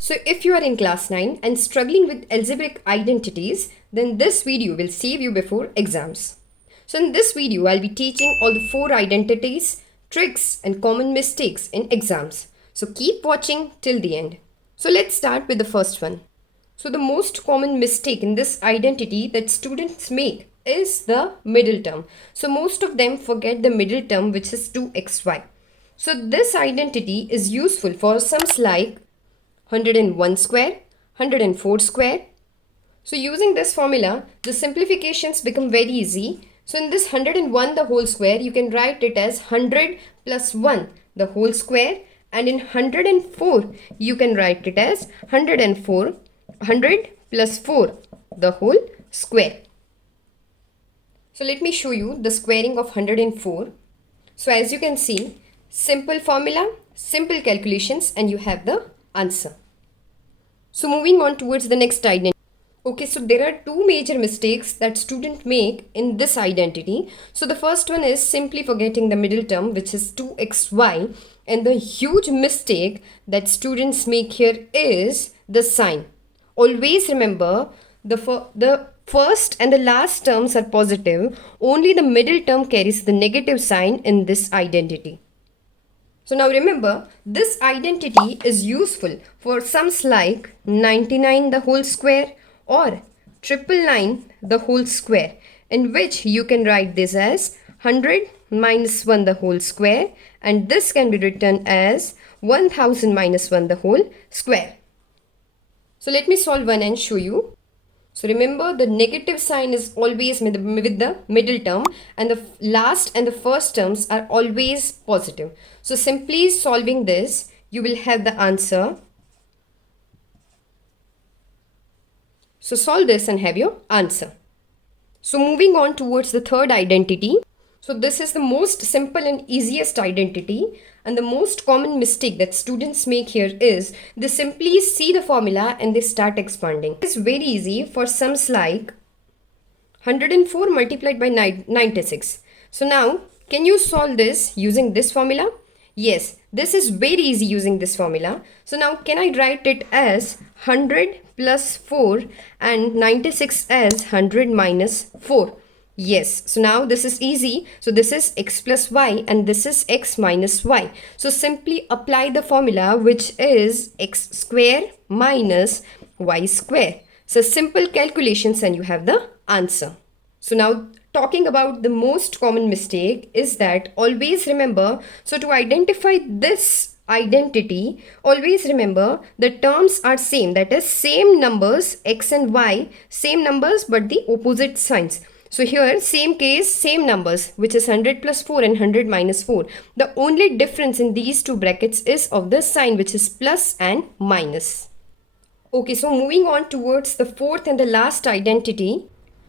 So if you are in class 9 and struggling with algebraic identities, then this video will save you before exams. So in this video, I'll be teaching all the 4 identities, tricks and common mistakes in exams. So keep watching till the end. So let's start with the first one. So the most common mistake in this identity that students make is the middle term. So most of them forget the middle term, which is 2xy. So this identity is useful for sums like 101 square, 104 square. So using this formula, the simplifications become very easy. So in this 101 the whole square, you can write it as 100 plus 1 the whole square. And in 104, you can write it as 100 plus 4 the whole square. So let me show you the squaring of 104. So as you can see, simple formula, simple calculations, and you have the answer. So moving on towards the next identity. Okay, so there are 2 major mistakes that students make in this identity. So the first one is simply forgetting the middle term, which is 2xy. And the huge mistake that students make here is the sign. Always remember the first and the last terms are positive. Only the middle term carries the negative sign in this identity. So now remember, this identity is useful for sums like 99 the whole square or 999 the whole square, in which you can write this as 100 minus 1 the whole square, and this can be written as 1000 minus 1 the whole square. So let me solve one and show you. So remember, the negative sign is always with the middle term, and the last and the first terms are always positive. So simply solving this, you will have the answer. So solve this and have your answer. So moving on towards the third identity. So this is the most simple and easiest identity, and the most common mistake that students make here is they simply see the formula and they start expanding. It's very easy for sums like 104 multiplied by 96. So now, can you solve this using this formula? Yes, this is very easy using this formula. So now, can I write it as 100 plus 4 and 96 as 100 minus 4? Yes, so now this is easy. So this is x plus y and this is x minus y. So simply apply the formula, which is x square minus y square. So simple calculations and you have the answer. So now talking about the most common mistake is that always remember, so to identify this identity, always remember the terms are same, that is same numbers, x and y, same numbers but the opposite signs. So here, same case, same numbers, which is 100 plus 4 and 100 minus 4. The only difference in these 2 brackets is of the sign, which is plus and minus. Okay, so moving on towards the fourth and the last identity.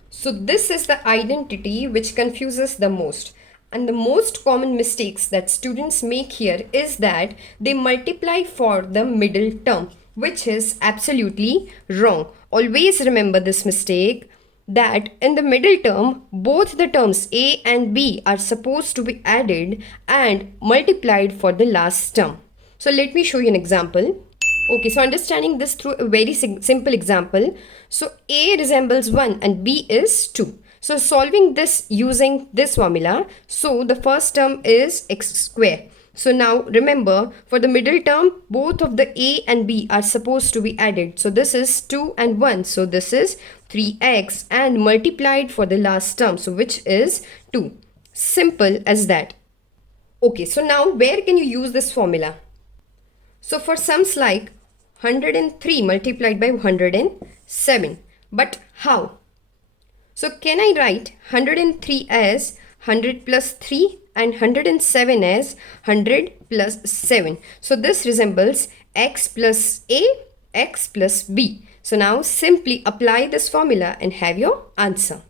So this is the identity which confuses the most. And the most common mistakes that students make here is that they multiply for the middle term, which is absolutely wrong. Always remember this mistake, that in the middle term, both the terms a and b are supposed to be added and multiplied for the last term. So let me show you an example. Okay, so understanding this through a very simple example. So a resembles 1 and b is 2. So solving this using this formula, so the first term is x square. So now remember, for the middle term, both of the a and b are supposed to be added. So this is 2 and 1. So this is 3x and multiplied for the last term, so which is 2. Simple as that. Okay, so now where can you use this formula? So for sums like 103 multiplied by 107. But how? So can I write 103 as 100 plus 3 and 107 as 100 plus 7. So this resembles x plus a, x plus b. So now simply apply this formula and have your answer.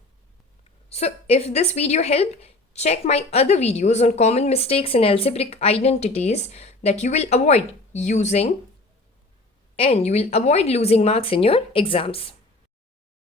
So if this video helped, check my other videos on common mistakes in algebraic identities that you will avoid using, and you will avoid losing marks in your exams.